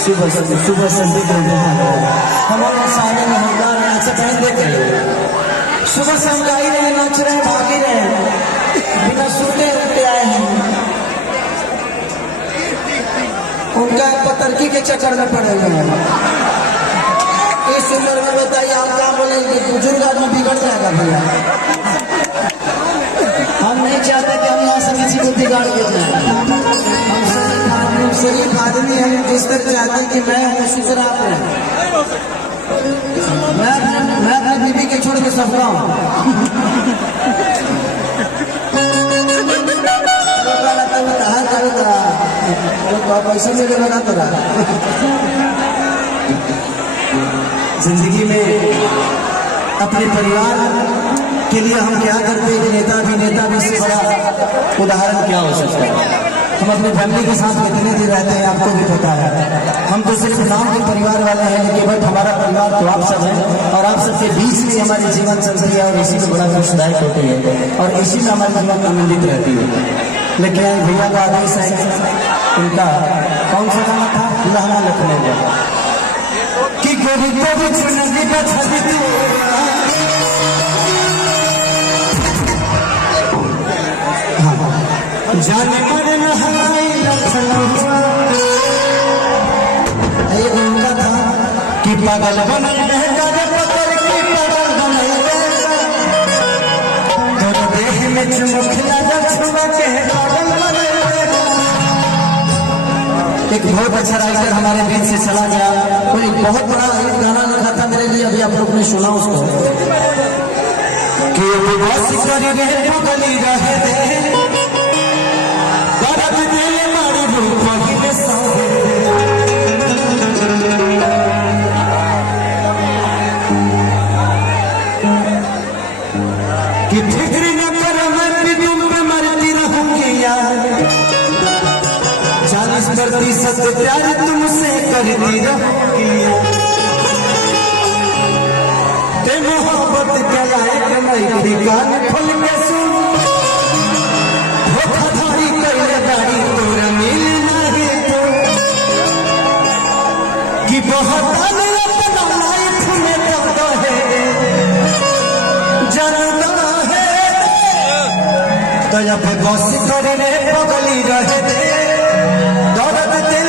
सुबह संडे हमारे सामने में होगा नाच पहन देखे सुबह से हम गा ही रहे, नाच रहे, भाग ही रहे, बिना सुनते उठते आए हैं। उनका पतरकी के चक्कर में पड़े हुए हैं। इस उम्र में बताइए आप क्या बोलेंगे? बुजुर्ग आदमी बिगड़ जाएगा भैया। हम नहीं चाहते कि हम यहाँ से किसी को बिगाड़ के जाए। हम शरीफ आदमी हैं, जिस तरह चाहते हैं कि मैं हूँ उसी तरह आप हैं। मैं अपनी बीबी के छोड़ के सफरा हूँ। पैसे में लगा तो जिंदगी में अपने परिवार के लिए हम क्या करते हैं? नेता भी इससे बड़ा उदाहरण क्या हो सकता है? हम अपने फैमिली के साथ कितने दिन रहते हैं आपको भी पता है। हम तो सिर्फ नाम के परिवार वाले हैं, लेकिन बट हमारा परिवार तो आप सब है और आप सबके बीच में हमारी जीवन चलती है और इसी में बड़ा खुशदायक होती है और इसी में हमारी जीवन आनंदित रहती है। लेकिन भैया का आदेश है, उनका कौन सा गाना था? लहना लखने का कि गोरी गोरी नदी का छवि जाने मरे उनका था कि पागल बने पकड़ की पागल बने तो देह में चुमुखला छुआ के पागल बने। एक बहुत अच्छा राइटर हमारे बीच से चला गया, कोई बहुत बड़ा एक गाना लिखा था मेरे लिए, अभी आप लोग ने सुना उसको कि बस करी रहे गली रहे दे कि फिक्र न कर मैं भी तुम पे मरती रहूंगी यार, 40% प्यार तुमसे करती रहूंगी। ते मोहब्बत के लायक नहीं कान खोल के सुन, धोखाधड़ी करे गाड़ी तोरा मिल नहीं तो कि बहुत अपना लाइफ में तो है जानना है तो जब बस करे पगली रहे दे दर्द दे